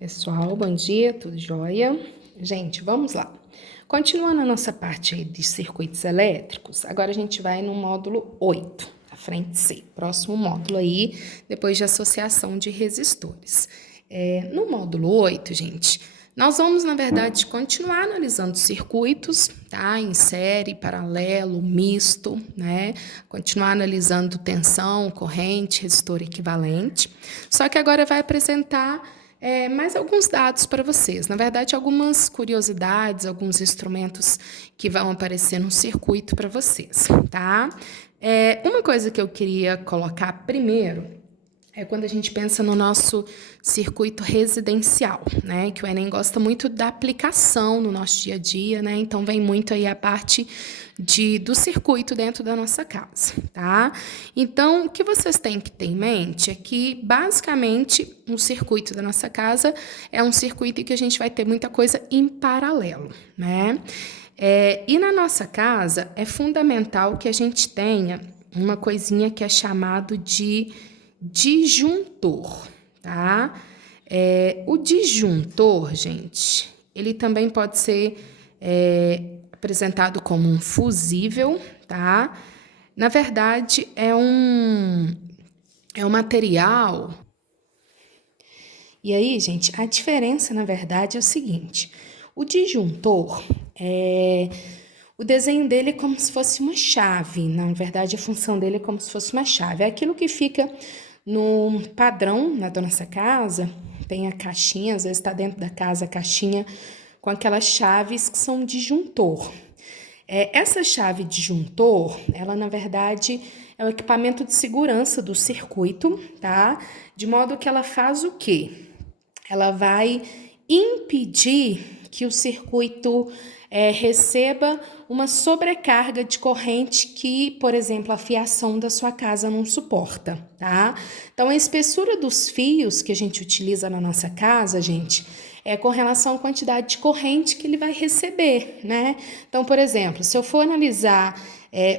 Pessoal, bom dia, tudo jóia? Gente, vamos lá. Continuando a nossa parte aí de circuitos elétricos, agora a gente vai no módulo 8, a frente C, próximo módulo aí, depois de associação de resistores. No módulo 8, gente, nós vamos, na verdade, continuar analisando circuitos, tá? Em série, paralelo, misto, né? Continuar analisando tensão, corrente, resistor equivalente. Só que agora vai apresentar mais alguns dados para vocês. Na verdade, algumas curiosidades, alguns instrumentos que vão aparecer no circuito para vocês, tá? Uma coisa que eu queria colocar primeiro é quando a gente pensa no nosso circuito residencial, né? Que o Enem gosta muito da aplicação no nosso dia a dia, né? Então, vem muito aí a parte do circuito dentro da nossa casa, tá? Então, o que vocês têm que ter em mente é que, basicamente, o circuito da nossa casa é um circuito em que a gente vai ter muita coisa em paralelo, né? E na nossa casa, é fundamental que a gente tenha uma coisinha que é chamado de disjuntor, tá? O disjuntor, gente, ele também pode ser apresentado como um fusível, tá? Na verdade, é um material. E aí, gente, a diferença, na verdade, é o seguinte: o disjuntor o desenho dele é como se fosse uma chave. Na verdade, a função dele é como se fosse uma chave. É aquilo que fica no padrão da nossa casa. Tem a caixinha, às vezes está dentro da casa a caixinha com aquelas chaves que são disjuntor. Essa chave disjuntor, ela na verdade é um equipamento de segurança do circuito, tá? De modo que ela faz o quê? Ela vai impedir que o circuito receba uma sobrecarga de corrente que, por exemplo, a fiação da sua casa não suporta, tá? Então, a espessura dos fios que a gente utiliza na nossa casa, gente, é com relação à quantidade de corrente que ele vai receber, né? Então, por exemplo, se eu for analisar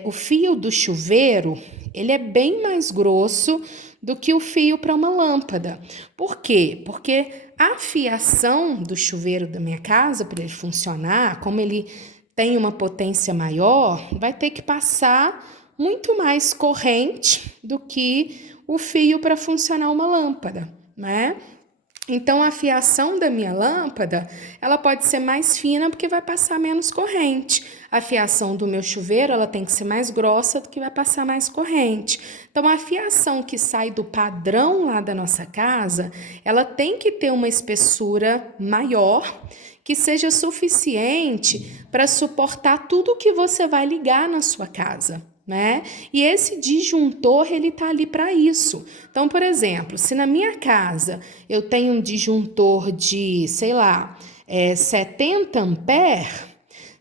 o fio do chuveiro, ele é bem mais grosso do que o fio para uma lâmpada. Por quê? Porque a fiação do chuveiro da minha casa, para ele funcionar, como ele tem uma potência maior, vai ter que passar muito mais corrente do que o fio para funcionar uma lâmpada, né? Então, a fiação da minha lâmpada, ela pode ser mais fina porque vai passar menos corrente. A fiação do meu chuveiro, ela tem que ser mais grossa do que vai passar mais corrente. Então, a fiação que sai do padrão lá da nossa casa, ela tem que ter uma espessura maior, que seja suficiente para suportar tudo que você vai ligar na sua casa, né? E esse disjuntor, ele tá ali para isso. Então, por exemplo, se na minha casa eu tenho um disjuntor de, sei lá, 70 amperes,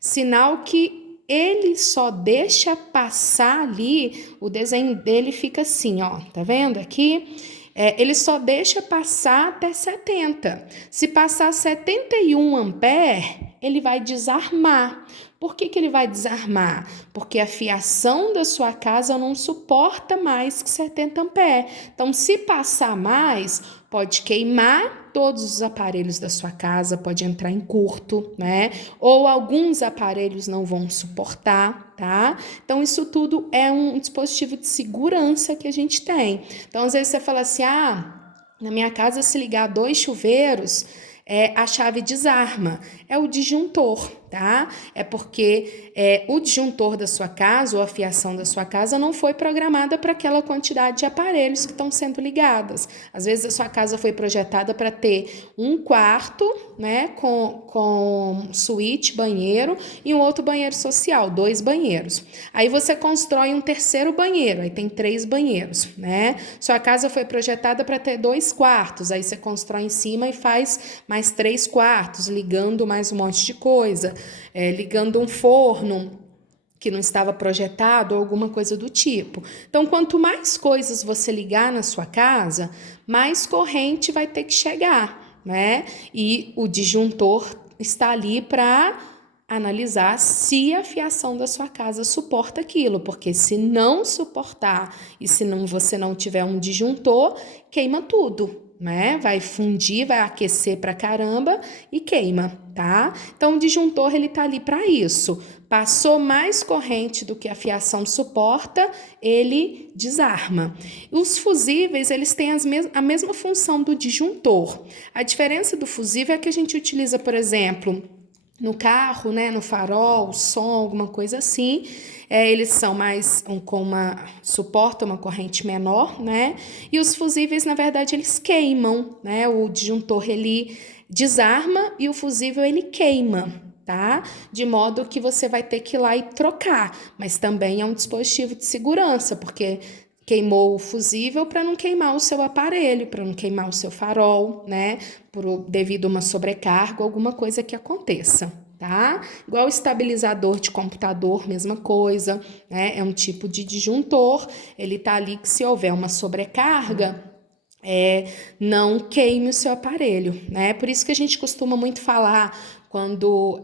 sinal que ele só deixa passar ali, o desenho dele fica assim, ó, tá vendo aqui? Ele só deixa passar até 70. Se passar 71 amperes, ele vai desarmar. Por que ele vai desarmar? Porque a fiação da sua casa não suporta mais que 70 amperes. Então, se passar mais, pode queimar todos os aparelhos da sua casa, pode entrar em curto, né? Ou alguns aparelhos não vão suportar, tá? Então, isso tudo é um dispositivo de segurança que a gente tem. Então, às vezes você fala assim, na minha casa, se ligar 2 chuveiros, a chave desarma. É o disjuntor, tá? É porque o disjuntor da sua casa ou a fiação da sua casa não foi programada para aquela quantidade de aparelhos que estão sendo ligadas. Às vezes a sua casa foi projetada para ter um quarto, né, com suíte, banheiro e um outro banheiro social, 2 banheiros. Aí você constrói um terceiro banheiro, aí tem 3 banheiros, né? Sua casa foi projetada para ter 2 quartos, aí você constrói em cima e faz mais 3 quartos, ligando mais um monte de coisa, ligando um forno que não estava projetado ou alguma coisa do tipo. Então, quanto mais coisas você ligar na sua casa, mais corrente vai ter que chegar, né? E o disjuntor está ali para analisar se a fiação da sua casa suporta aquilo, porque se não suportar e se você não tiver um disjuntor, queima tudo, né? Vai fundir, vai aquecer pra caramba e queima, tá? Então, o disjuntor, ele tá ali para isso. Passou mais corrente do que a fiação suporta, ele desarma. Os fusíveis, eles têm a mesma função do disjuntor. A diferença do fusível é que a gente utiliza, por exemplo, no carro, né, no farol, som, alguma coisa assim. Eles são mais suportam uma corrente menor, né? E os fusíveis, na verdade, eles queimam, né? O disjuntor ele desarma e o fusível ele queima, tá? De modo que você vai ter que ir lá e trocar, mas também é um dispositivo de segurança, porque queimou o fusível para não queimar o seu aparelho, para não queimar o seu farol, né? Devido a uma sobrecarga, alguma coisa que aconteça, tá? Igual o estabilizador de computador, mesma coisa, né? É um tipo de disjuntor, ele tá ali que se houver uma sobrecarga, não queime o seu aparelho, né? Por isso que a gente costuma muito falar quando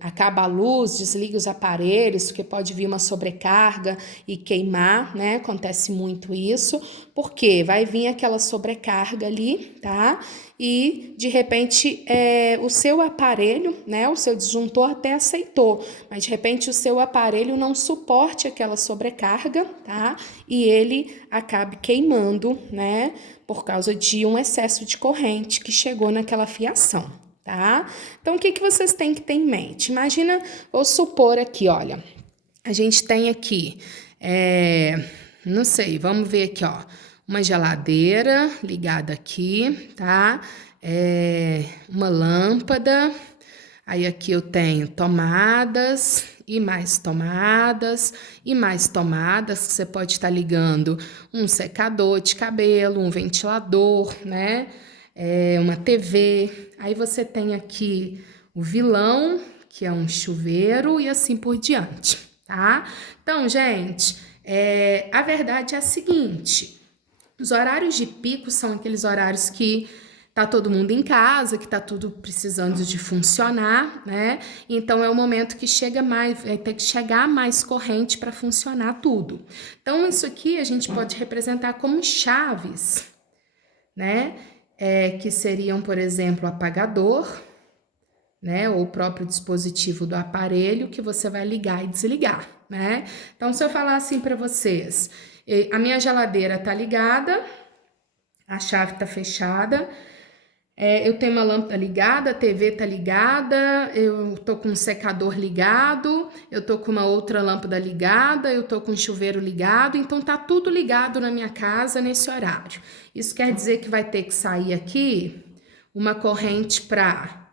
acaba a luz, desliga os aparelhos, porque pode vir uma sobrecarga e queimar, né? Acontece muito isso, porque vai vir aquela sobrecarga ali, tá? E de repente o seu aparelho, né? O seu disjuntor até aceitou, mas de repente o seu aparelho não suporte aquela sobrecarga, tá? E ele acabe queimando, né? Por causa de um excesso de corrente que chegou naquela fiação, tá? Então, o que vocês têm que ter em mente? Imagina, vou supor aqui, olha, a gente tem aqui, não sei, vamos ver aqui, ó, uma geladeira ligada aqui, tá? Uma lâmpada, aí aqui eu tenho tomadas e mais tomadas e mais tomadas, você pode estar ligando um secador de cabelo, um ventilador, né? Uma TV, aí você tem aqui o vilão, que é um chuveiro e assim por diante, tá? Então, gente, a verdade é a seguinte, os horários de pico são aqueles horários que tá todo mundo em casa, que tá tudo precisando de funcionar, né? Então é o momento que vai ter que chegar mais corrente para funcionar tudo. Então isso aqui a gente pode representar como chaves, né? Que seriam, por exemplo, o apagador, né? Ou o próprio dispositivo do aparelho que você vai ligar e desligar, né? Então, se eu falar assim para vocês, a minha geladeira tá ligada, a chave tá fechada, eu tenho uma lâmpada ligada, a TV tá ligada, eu tô com um secador ligado, eu tô com uma outra lâmpada ligada, eu tô com um chuveiro ligado, então tá tudo ligado na minha casa nesse horário. Isso quer dizer que vai ter que sair aqui uma corrente para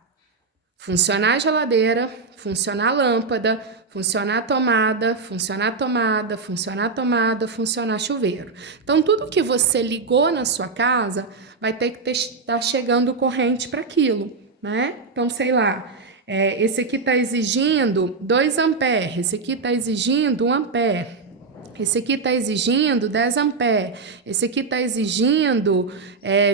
funcionar a geladeira, funcionar a lâmpada, funcionar a tomada, funcionar a tomada, funcionar a tomada, funcionar chuveiro. Então, tudo que você ligou na sua casa vai ter que estar chegando corrente para aquilo, né? Então, sei lá, esse aqui está exigindo 2 amperes, esse aqui está exigindo 1 ampere. Esse aqui está exigindo 10 amperes, esse aqui está exigindo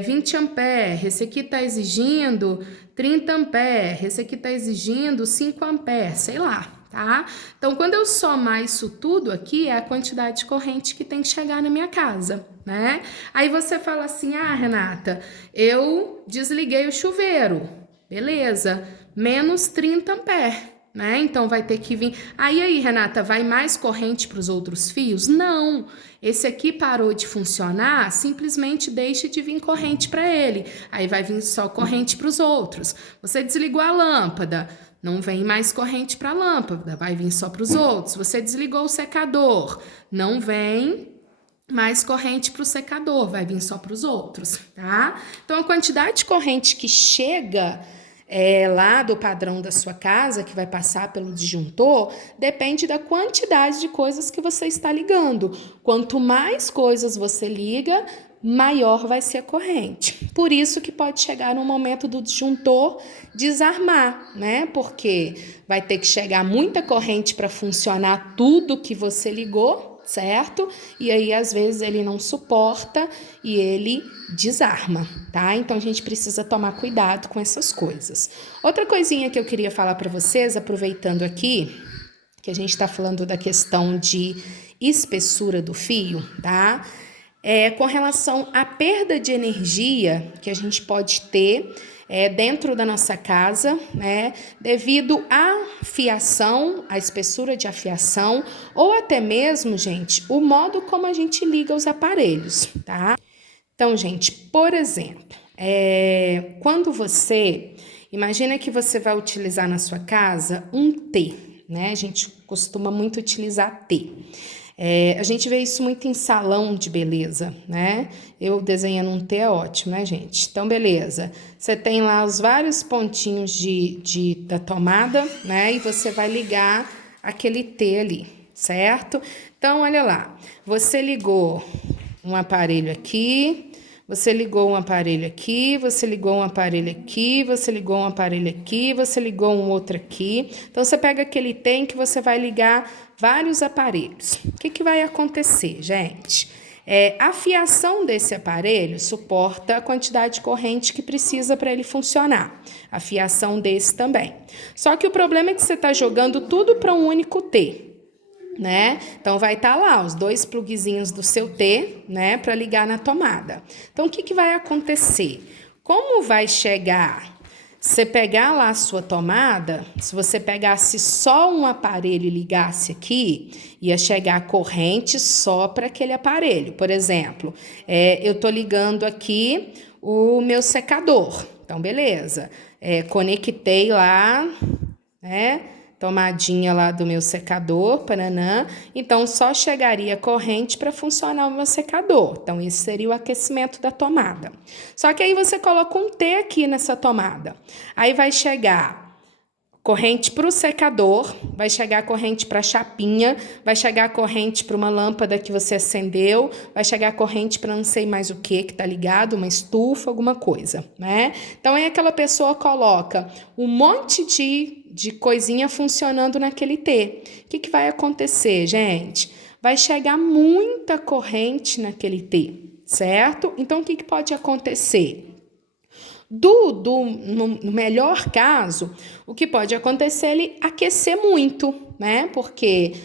20 amperes, esse aqui está exigindo 30 amperes, esse aqui está exigindo 5 amperes, sei lá, tá? Então, quando eu somar isso tudo aqui, é a quantidade de corrente que tem que chegar na minha casa, né? Aí você fala assim, Renata, eu desliguei o chuveiro, beleza, menos 30 amperes. Né? Então vai ter que vir. Aí, Renata, vai mais corrente para os outros fios? Não. Esse aqui parou de funcionar, simplesmente deixa de vir corrente para ele. Aí vai vir só corrente para os outros. Você desligou a lâmpada, não vem mais corrente para a lâmpada, vai vir só para os outros. Você desligou o secador, não vem mais corrente para o secador, vai vir só para os outros, tá? Então a quantidade de corrente que chega lá do padrão da sua casa, que vai passar pelo disjuntor, depende da quantidade de coisas que você está ligando. Quanto mais coisas você liga, maior vai ser a corrente. Por isso que pode chegar no momento do disjuntor desarmar, né? Porque vai ter que chegar muita corrente para funcionar tudo que você ligou, certo? E aí, às vezes, ele não suporta e ele desarma, tá? Então, a gente precisa tomar cuidado com essas coisas. Outra coisinha que eu queria falar para vocês, aproveitando aqui, que a gente está falando da questão de espessura do fio, tá? com relação à perda de energia que a gente pode ter dentro da nossa casa, né, devido à fiação, à espessura de afiação, ou até mesmo, gente, o modo como a gente liga os aparelhos, tá? Então, gente, por exemplo, quando você, imagina que você vai utilizar na sua casa um T, né? A gente costuma muito utilizar T. A gente vê isso muito em salão de beleza, né? Eu desenhando um T é ótimo, né, gente? Então, beleza. Você tem lá os vários pontinhos da tomada, né? E você vai ligar aquele T ali, certo? Então, olha lá. Você ligou um aparelho aqui, você ligou um aparelho aqui, você ligou um aparelho aqui, você ligou um aparelho aqui, você ligou um outro aqui. Então, você pega aquele T em que você vai ligar vários aparelhos. O que vai acontecer, gente? A fiação desse aparelho suporta a quantidade de corrente que precisa para ele funcionar. A fiação desse também. Só que o problema é que você está jogando tudo para um único T, né? Então vai estar lá os dois pluguezinhos do seu T, né, para ligar na tomada. Então o que vai acontecer? Como vai chegar? Você pegar lá a sua tomada, se você pegasse só um aparelho e ligasse aqui, ia chegar corrente só para aquele aparelho. Por exemplo, eu tô ligando aqui o meu secador. Então, beleza. Conectei lá, né? Tomadinha lá do meu secador, paranã, então só chegaria corrente para funcionar o meu secador. Então, esse seria o aquecimento da tomada. Só que aí você coloca um T aqui nessa tomada. Aí vai chegar corrente para o secador, vai chegar corrente para a chapinha, vai chegar corrente para uma lâmpada que você acendeu, vai chegar corrente para não sei mais o que tá ligado, uma estufa, alguma coisa, né? Então, aí aquela pessoa coloca um monte de coisinha funcionando naquele T. O que vai acontecer, gente? Vai chegar muita corrente naquele T, certo? Então, o que pode acontecer? No melhor caso, o que pode acontecer é ele aquecer muito, né? Porque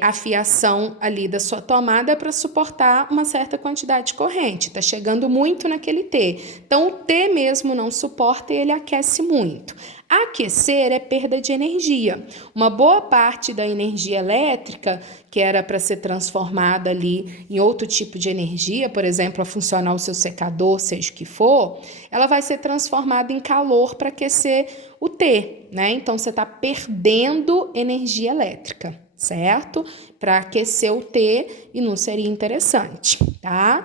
a fiação ali da sua tomada é para suportar uma certa quantidade de corrente, tá chegando muito naquele T. Então, o T mesmo não suporta e ele aquece muito. Aquecer é perda de energia. Uma boa parte da energia elétrica, que era para ser transformada ali em outro tipo de energia, por exemplo, a funcionar o seu secador, seja o que for, ela vai ser transformada em calor para aquecer o T, né? Então, você está perdendo energia elétrica, certo? Para aquecer o T e não seria interessante, tá?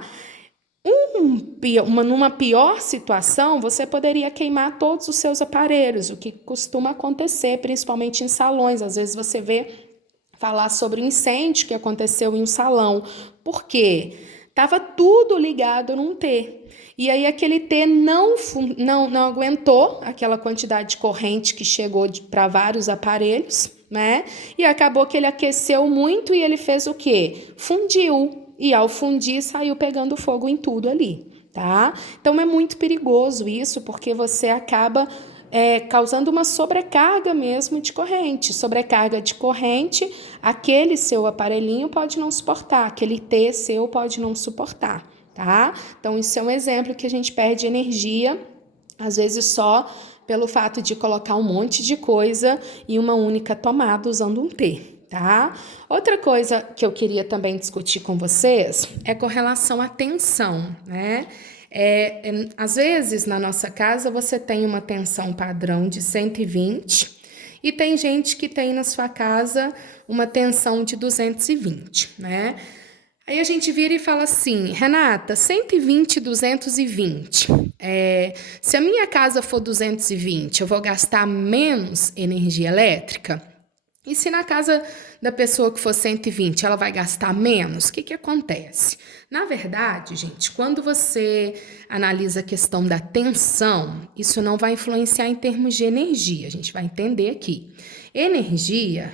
Numa pior situação, você poderia queimar todos os seus aparelhos, o que costuma acontecer, principalmente em salões. Às vezes você vê falar sobre o incêndio que aconteceu em um salão. Por quê? Estava tudo ligado num T. E aí aquele T não aguentou aquela quantidade de corrente que chegou para vários aparelhos, né? E acabou que ele aqueceu muito e ele fez o quê? Fundiu. E ao fundir, saiu pegando fogo em tudo ali, tá? Então, é muito perigoso isso, porque você acaba causando uma sobrecarga mesmo de corrente. Sobrecarga de corrente, aquele seu aparelhinho pode não suportar, aquele T seu pode não suportar, tá? Então, isso é um exemplo que a gente perde energia, às vezes só pelo fato de colocar um monte de coisa em uma única tomada usando um T. Tá? Outra coisa que eu queria também discutir com vocês é com relação à tensão, né? Às vezes na nossa casa você tem uma tensão padrão de 120 e tem gente que tem na sua casa uma tensão de 220, né? Aí a gente vira e fala assim, Renata, 120, 220. Se a minha casa for 220, eu vou gastar menos energia elétrica? E se na casa da pessoa que for 120, ela vai gastar menos? O que acontece? Na verdade, gente, quando você analisa a questão da tensão, isso não vai influenciar em termos de energia. A gente vai entender aqui. Energia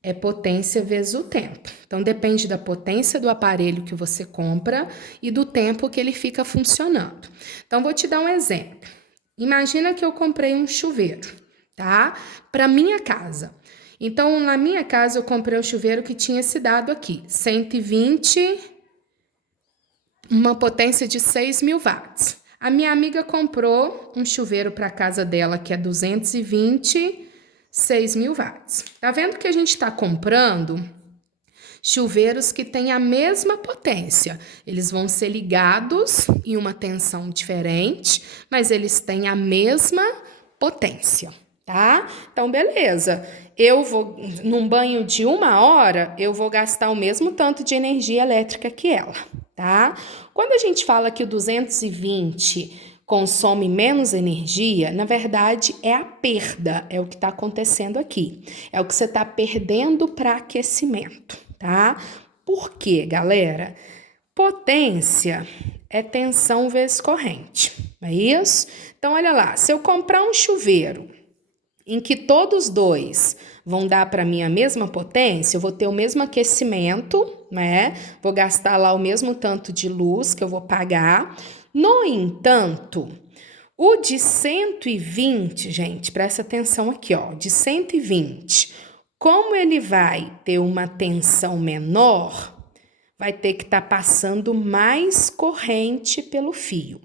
é potência vezes o tempo. Então, depende da potência do aparelho que você compra e do tempo que ele fica funcionando. Então, vou te dar um exemplo. Imagina que eu comprei um chuveiro, tá? Para minha casa. Então, na minha casa, eu comprei um chuveiro que tinha esse dado aqui, 120 uma potência de 6.000 watts. A minha amiga comprou um chuveiro para a casa dela que é 220, 6.000 watts. Tá vendo que a gente está comprando chuveiros que têm a mesma potência. Eles vão ser ligados em uma tensão diferente, mas eles têm a mesma potência, tá? Então, beleza. Eu vou, num banho de 1 hora, eu vou gastar o mesmo tanto de energia elétrica que ela, tá? Quando a gente fala que o 220 consome menos energia, na verdade é a perda, é o que está acontecendo aqui. É o que você está perdendo para aquecimento, tá? Por quê, galera? Potência é tensão vezes corrente, não é isso? Então, olha lá, se eu comprar um chuveiro em que todos dois vão dar para mim a mesma potência, eu vou ter o mesmo aquecimento, né? Vou gastar lá o mesmo tanto de luz que eu vou pagar. No entanto, o de 120, gente, presta atenção aqui, ó, de 120, como ele vai ter uma tensão menor, vai ter que estar passando mais corrente pelo fio.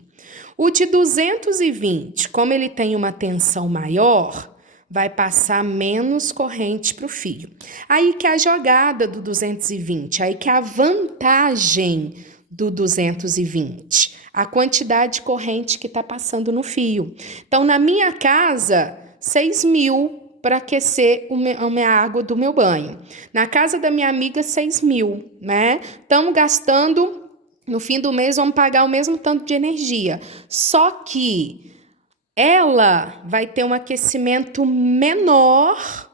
O de 220, como ele tem uma tensão maior, vai passar menos corrente para o fio. Aí que é a jogada do 220, aí que é a vantagem do 220, a quantidade de corrente que está passando no fio. Então, na minha casa, 6.000 para aquecer a minha água do meu banho. Na casa da minha amiga, 6.000, né? Estamos gastando, no fim do mês, vamos pagar o mesmo tanto de energia. Só que ela vai ter um aquecimento menor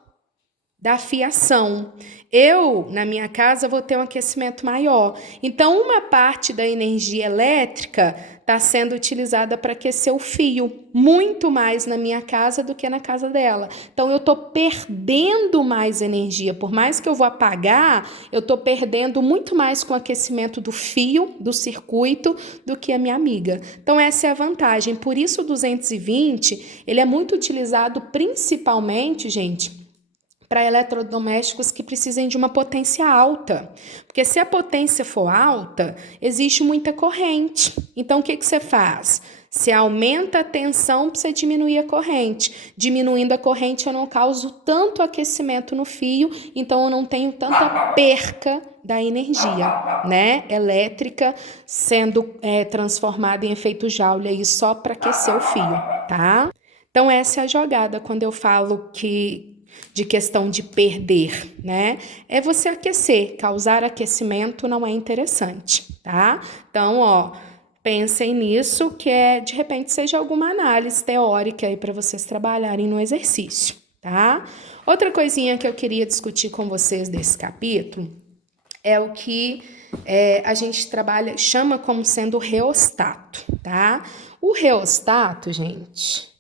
da fiação. Eu, na minha casa, vou ter um aquecimento maior. Então, uma parte da energia elétrica está sendo utilizada para aquecer o fio, muito mais na minha casa do que na casa dela. Então, eu estou perdendo mais energia. Por mais que eu vou apagar, eu estou perdendo muito mais com o aquecimento do fio, do circuito, do que a minha amiga. Então, essa é a vantagem. Por isso, o 220, ele é muito utilizado principalmente, gente, para eletrodomésticos que precisem de uma potência alta. Porque se a potência for alta, existe muita corrente. Então, o que você faz? Você aumenta a tensão para você diminuir a corrente. Diminuindo a corrente, eu não causo tanto aquecimento no fio, então eu não tenho tanta perca da energia, né, elétrica sendo transformada em efeito Joule aí só para aquecer o fio, tá? Então, essa é a jogada quando eu falo de questão de perder, né? É você aquecer, causar aquecimento não é interessante, tá? Então, ó, pensem nisso que de repente seja alguma análise teórica aí para vocês trabalharem no exercício, tá? Outra coisinha que eu queria discutir com vocês desse capítulo é o que a gente chama como sendo o reostato, tá? O reostato, gente,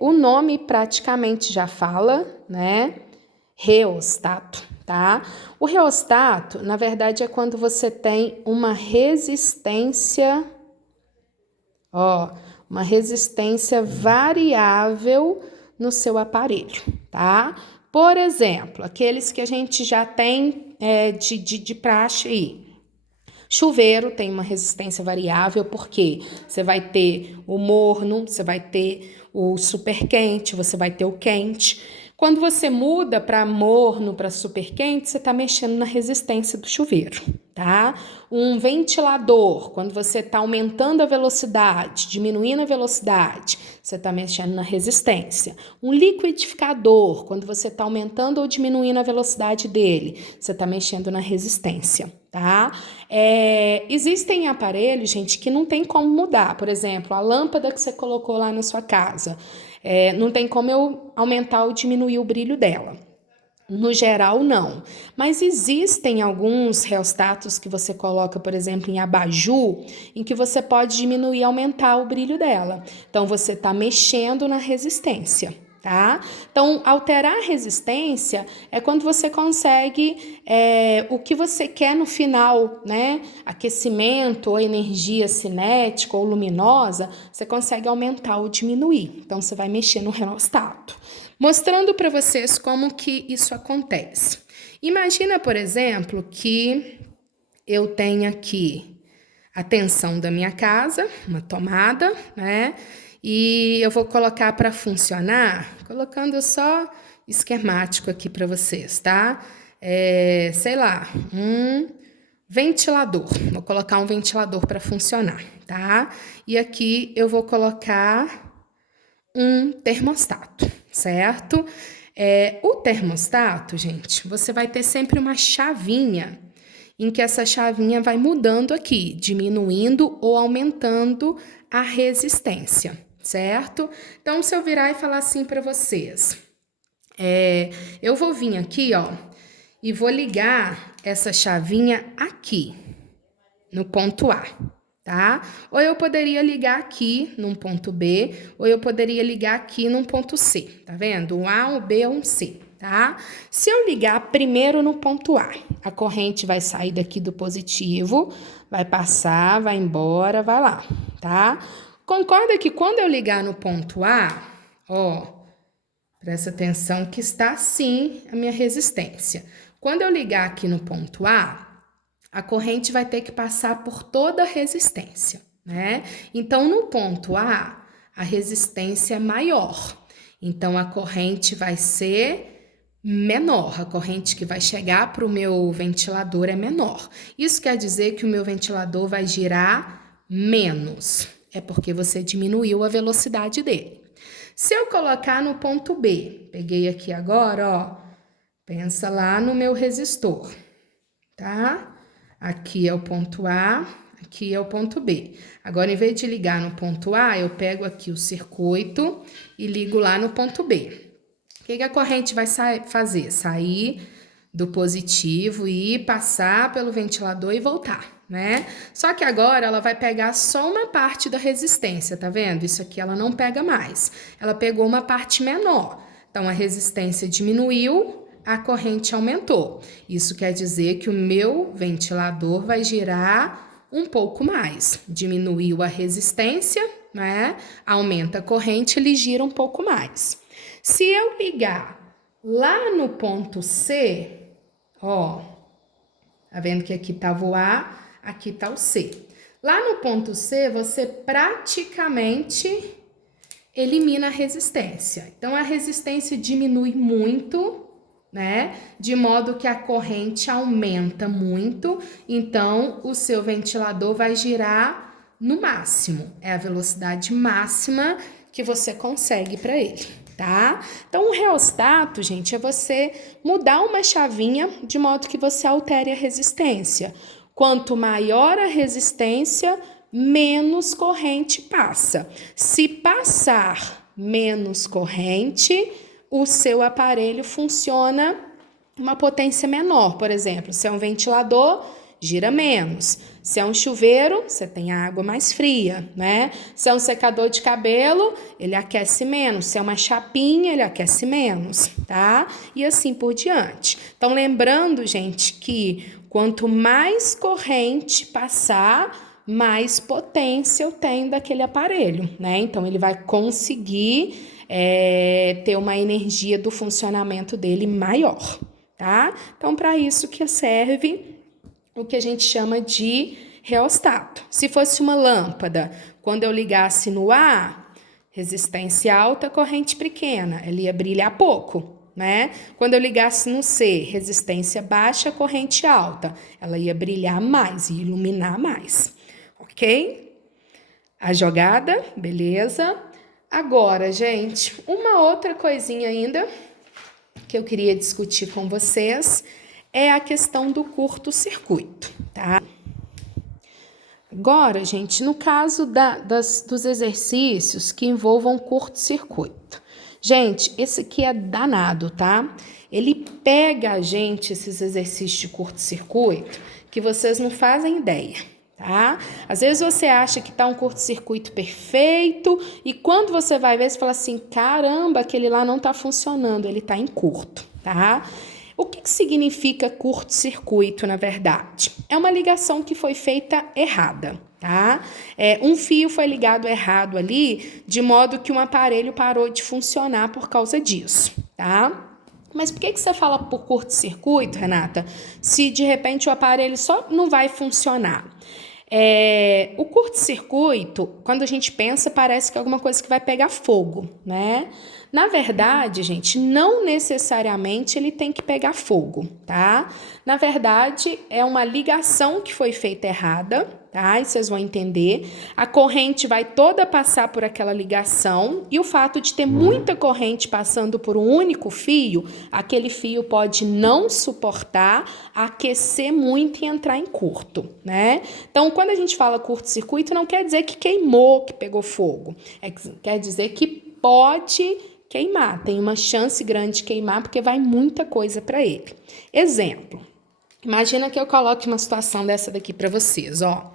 o nome praticamente já fala, né? Reostato, tá? O reostato, na verdade, é quando você tem uma resistência, uma resistência variável no seu aparelho, tá? Por exemplo, aqueles que a gente já tem de praxe aí. Chuveiro tem uma resistência variável, porque você vai ter o morno, você vai ter o super quente, você vai ter o quente. Quando você muda para morno, para super quente, você está mexendo na resistência do chuveiro, tá? Um ventilador, quando você está aumentando a velocidade, diminuindo a velocidade, você está mexendo na resistência. Um liquidificador, quando você está aumentando ou diminuindo a velocidade dele, você está mexendo na resistência, tá? Existem aparelhos, gente, que não tem como mudar. Por exemplo, a lâmpada que você colocou lá na sua casa, não tem como eu aumentar ou diminuir o brilho dela. No geral, não. Mas existem alguns reostatos que você coloca, por exemplo, em abajur, em que você pode diminuir e aumentar o brilho dela. Então, você está mexendo na resistência, tá? Então, alterar a resistência é quando você consegue o que você quer no final, né? Aquecimento ou energia cinética ou luminosa, você consegue aumentar ou diminuir. Então, você vai mexer no reostato. Mostrando para vocês como que isso acontece. Imagina, por exemplo, que eu tenho aqui a tensão da minha casa, uma tomada, né? E eu vou colocar para funcionar, colocando só esquemático aqui para vocês, tá? Sei lá, um ventilador. Vou colocar um ventilador para funcionar, tá? E aqui eu vou colocar um termostato, certo? O termostato, gente, você vai ter sempre uma chavinha em que essa chavinha vai mudando aqui, diminuindo ou aumentando a resistência, certo? Então, se eu virar e falar assim para vocês, eu vou vir aqui, ó, e vou ligar essa chavinha aqui, no ponto A, tá? Ou eu poderia ligar aqui num ponto B, ou eu poderia ligar aqui num ponto C, tá vendo? Um A, um B ou um C, tá? Se eu ligar primeiro no ponto A corrente vai sair daqui do positivo, vai passar, vai embora, vai lá, tá? Concorda que quando eu ligar no ponto A, ó, presta atenção que está assim a minha resistência. Quando eu ligar aqui no ponto a corrente vai ter que passar por toda a resistência, né? Então, no ponto A resistência é maior. Então, a corrente vai ser menor. A corrente que vai chegar para o meu ventilador é menor. Isso quer dizer que o meu ventilador vai girar menos. É porque você diminuiu a velocidade dele. Se eu colocar no ponto B, peguei aqui agora, ó, pensa lá no meu resistor, tá? Aqui é o ponto A, aqui é o ponto B. Agora, em vez de ligar no ponto A, eu pego aqui o circuito e ligo lá no ponto B. O que a corrente vai fazer? Sair do positivo e passar pelo ventilador e voltar, né? Só que agora ela vai pegar só uma parte da resistência, tá vendo? Isso aqui ela não pega mais. Ela pegou uma parte menor. Então, a resistência diminuiu, a corrente aumentou. Isso quer dizer que o meu ventilador vai girar um pouco mais. Diminuiu a resistência, né? Aumenta a corrente, ele gira um pouco mais. Se eu ligar lá no ponto C, ó, tá vendo que aqui tava o A, aqui tá o C. Lá no ponto C, você praticamente elimina a resistência. Então, a resistência diminui muito, né? De modo que a corrente aumenta muito, então o seu ventilador vai girar no máximo. É a velocidade máxima que você consegue para ele, tá? Então, o reostato, gente, é você mudar uma chavinha de modo que você altere a resistência. Quanto maior a resistência, menos corrente passa. Se passar menos corrente, o seu aparelho funciona uma potência menor. Por exemplo, se é um ventilador, gira menos. Se é um chuveiro, você tem a água mais fria, né? Se é um secador de cabelo, ele aquece menos. Se é uma chapinha, ele aquece menos, tá? E assim por diante. Então, lembrando, gente, que quanto mais corrente passar, mais potência eu tenho daquele aparelho, né? Então, ele vai conseguir ter uma energia do funcionamento dele maior, tá? Então, para isso que serve o que a gente chama de reostato. Se fosse uma lâmpada, quando eu ligasse no A, resistência alta, corrente pequena, ela ia brilhar pouco, né? Quando eu ligasse no C, resistência baixa, corrente alta, ela ia brilhar mais e iluminar mais, ok? A jogada, beleza? Agora, gente, uma outra coisinha ainda que eu queria discutir com vocês é a questão do curto-circuito, tá? Agora, gente, no caso dos exercícios que envolvam curto-circuito. Gente, esse aqui é danado, tá? Ele pega a gente, esses exercícios de curto-circuito, que vocês não fazem ideia. Tá? Às vezes você acha que tá um curto-circuito perfeito e quando você vai ver, você fala assim, caramba, aquele lá não tá funcionando, ele tá em curto, tá? O que significa curto-circuito, na verdade? É uma ligação que foi feita errada, tá? Um fio foi ligado errado ali, de modo que um aparelho parou de funcionar por causa disso, tá? Mas por que você fala por curto-circuito, Renata? Se de repente o aparelho só não vai funcionar? O curto-circuito, quando a gente pensa, parece que é alguma coisa que vai pegar fogo, né? Na verdade, gente, não necessariamente ele tem que pegar fogo, tá? Na verdade, é uma ligação que foi feita errada, tá? E vocês vão entender. A corrente vai toda passar por aquela ligação e o fato de ter muita corrente passando por um único fio, aquele fio pode não suportar, aquecer muito e entrar em curto, né? Então, quando a gente fala curto-circuito, não quer dizer que queimou, que pegou fogo. Quer dizer que pode queimar, tem uma chance grande de queimar porque vai muita coisa para ele. Exemplo, imagina que eu coloque uma situação dessa daqui para vocês, ó.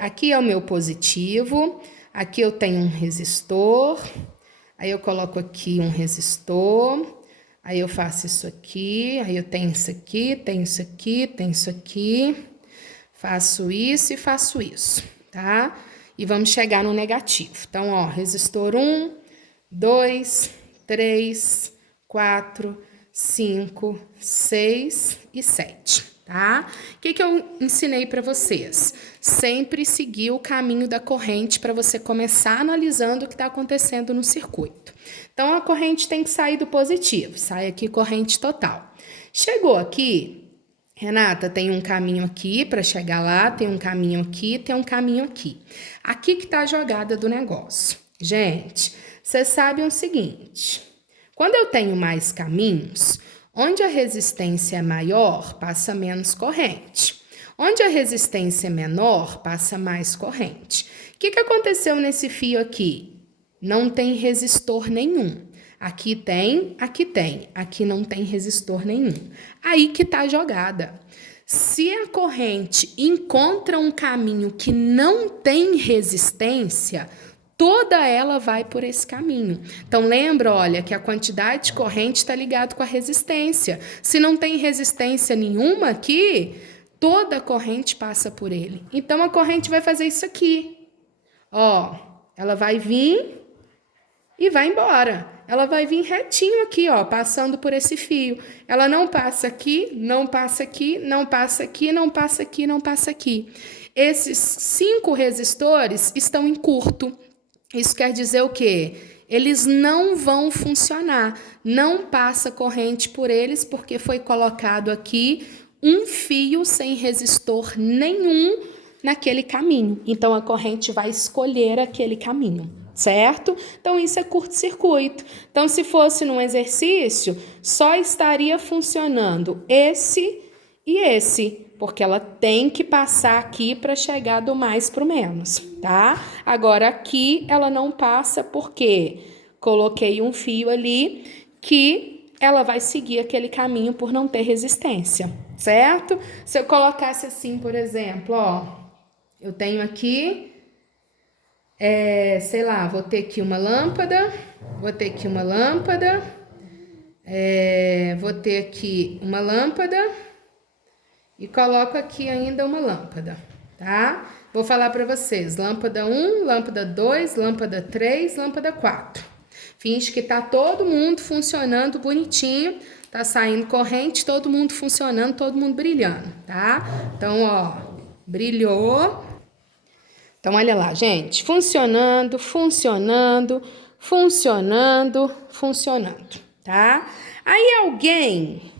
Aqui é o meu positivo, aqui eu tenho um resistor, aí eu coloco aqui um resistor, aí eu faço isso aqui, aí eu tenho isso aqui, tenho isso aqui, tenho isso aqui, faço isso e faço isso, tá? E vamos chegar no negativo. Então, ó, resistor 1, 2, 3, 4, 5, 6 e 7, tá? O que eu ensinei para vocês? Sempre seguir o caminho da corrente para você começar analisando o que está acontecendo no circuito. Então, a corrente tem que sair do positivo, sai aqui corrente total. Chegou aqui, Renata, tem um caminho aqui para chegar lá, tem um caminho aqui, tem um caminho aqui. Aqui que está a jogada do negócio. Gente, vocês sabem o seguinte, quando eu tenho mais caminhos, onde a resistência é maior, passa menos corrente. Onde a resistência é menor, passa mais corrente. O que aconteceu nesse fio aqui? Não tem resistor nenhum. Aqui tem, aqui não tem resistor nenhum. Aí que tá a jogada. Se a corrente encontra um caminho que não tem resistência, toda ela vai por esse caminho. Então, lembra, olha, que a quantidade de corrente está ligada com a resistência. Se não tem resistência nenhuma aqui, toda a corrente passa por ele. Então, a corrente vai fazer isso aqui. Ó, ela vai vir e vai embora. Ela vai vir retinho aqui, ó, passando por esse fio. Ela não passa aqui, não passa aqui, não passa aqui, não passa aqui, não passa aqui. Esses 5 resistores estão em curto. Isso quer dizer o quê? Eles não vão funcionar, não passa corrente por eles porque foi colocado aqui um fio sem resistor nenhum naquele caminho. Então, a corrente vai escolher aquele caminho, certo? Então, isso é curto-circuito. Então, se fosse num exercício, só estaria funcionando esse e esse, porque ela tem que passar aqui para chegar do mais para o menos, tá? Agora, aqui ela não passa porque coloquei um fio ali que ela vai seguir aquele caminho por não ter resistência, certo? Se eu colocasse assim, por exemplo, ó, eu tenho aqui, sei lá, vou ter aqui uma lâmpada, vou ter aqui uma lâmpada, vou ter aqui uma lâmpada, e coloco aqui ainda uma lâmpada, tá? Vou falar para vocês, lâmpada 1, lâmpada 2, lâmpada 3, lâmpada 4. Finge que tá todo mundo funcionando bonitinho, tá saindo corrente, todo mundo funcionando, todo mundo brilhando, tá? Então, ó, brilhou. Então, olha lá, gente, funcionando, funcionando, funcionando, funcionando, tá? Aí alguém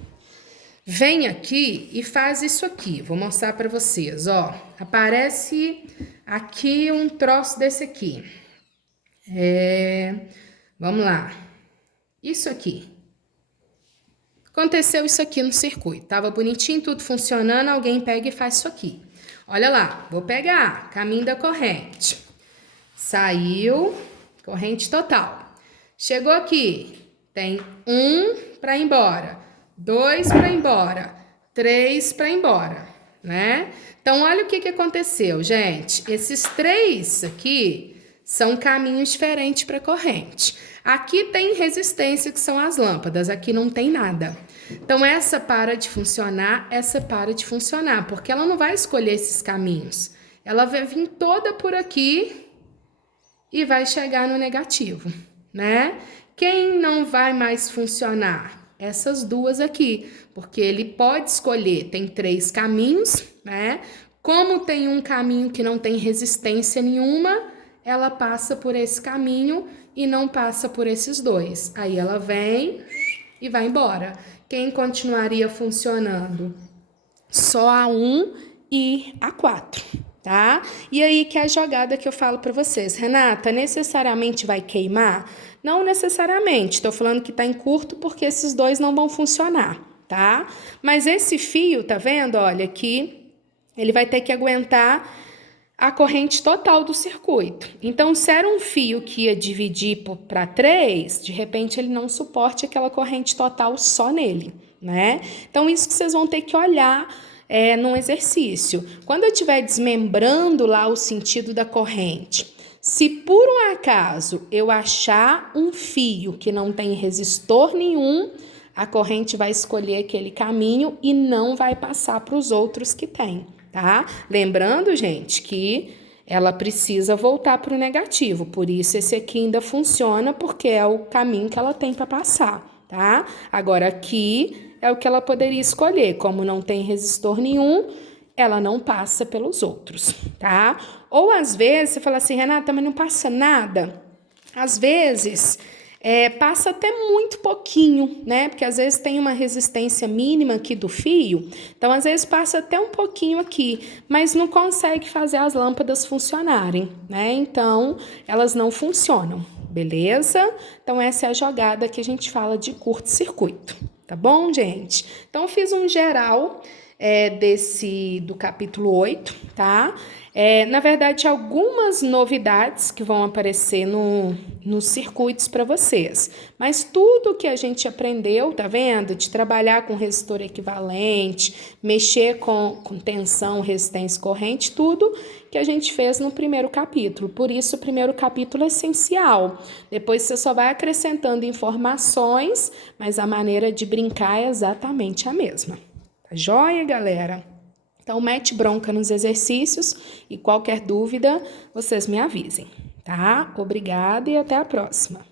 vem aqui e faz isso aqui. Vou mostrar para vocês, ó. Aparece aqui um troço desse aqui. Vamos lá. Isso aqui. Aconteceu isso aqui no circuito. Tava bonitinho, tudo funcionando. Alguém pega e faz isso aqui. Olha lá. Vou pegar. Caminho da corrente. Saiu. Corrente total. Chegou aqui. Tem 1 para ir embora. 2 para ir embora, 3 para ir embora, né? Então, olha o que aconteceu, gente. Esses 3 aqui são caminhos diferentes para corrente. Aqui tem resistência, que são as lâmpadas, aqui não tem nada. Então, essa para de funcionar, essa para de funcionar, porque ela não vai escolher esses caminhos. Ela vai vir toda por aqui e vai chegar no negativo, né? Quem não vai mais funcionar? Essas duas aqui, porque ele pode escolher, tem 3 caminhos, né? Como tem um caminho que não tem resistência nenhuma, ela passa por esse caminho e não passa por esses dois. Aí ela vem e vai embora. Quem continuaria funcionando? Só a 1 e a 4, tá? E aí que é a jogada que eu falo para vocês. Renata, necessariamente vai queimar? Não necessariamente. Tô falando que tá em curto porque esses dois não vão funcionar, tá? Mas esse fio, tá vendo? Olha aqui, ele vai ter que aguentar a corrente total do circuito. Então, se era um fio que ia dividir para 3, de repente ele não suporte aquela corrente total só nele, né? Então, isso que vocês vão ter que olhar num exercício. Quando eu estiver desmembrando lá o sentido da corrente, se por um acaso eu achar um fio que não tem resistor nenhum, a corrente vai escolher aquele caminho e não vai passar para os outros que tem, tá? Lembrando, gente, que ela precisa voltar para o negativo, por isso esse aqui ainda funciona, porque é o caminho que ela tem para passar, tá? Agora aqui é o que ela poderia escolher, como não tem resistor nenhum, ela não passa pelos outros, tá? Ou às vezes você fala assim, Renata, mas não passa nada. Às vezes passa até muito pouquinho, né? Porque às vezes tem uma resistência mínima aqui do fio, então às vezes passa até um pouquinho aqui, mas não consegue fazer as lâmpadas funcionarem, né? Então elas não funcionam, beleza? Então essa é a jogada que a gente fala de curto-circuito, tá bom, gente? Então eu fiz um geral do capítulo 8, tá? Na verdade, algumas novidades que vão aparecer nos circuitos para vocês. Mas tudo que a gente aprendeu, tá vendo? De trabalhar com resistor equivalente, mexer com tensão, resistência, corrente, tudo que a gente fez no primeiro capítulo. Por isso, o primeiro capítulo é essencial. Depois você só vai acrescentando informações, mas a maneira de brincar é exatamente a mesma. Tá joia, galera? Então, mete bronca nos exercícios e qualquer dúvida, vocês me avisem, tá? Obrigada e até a próxima.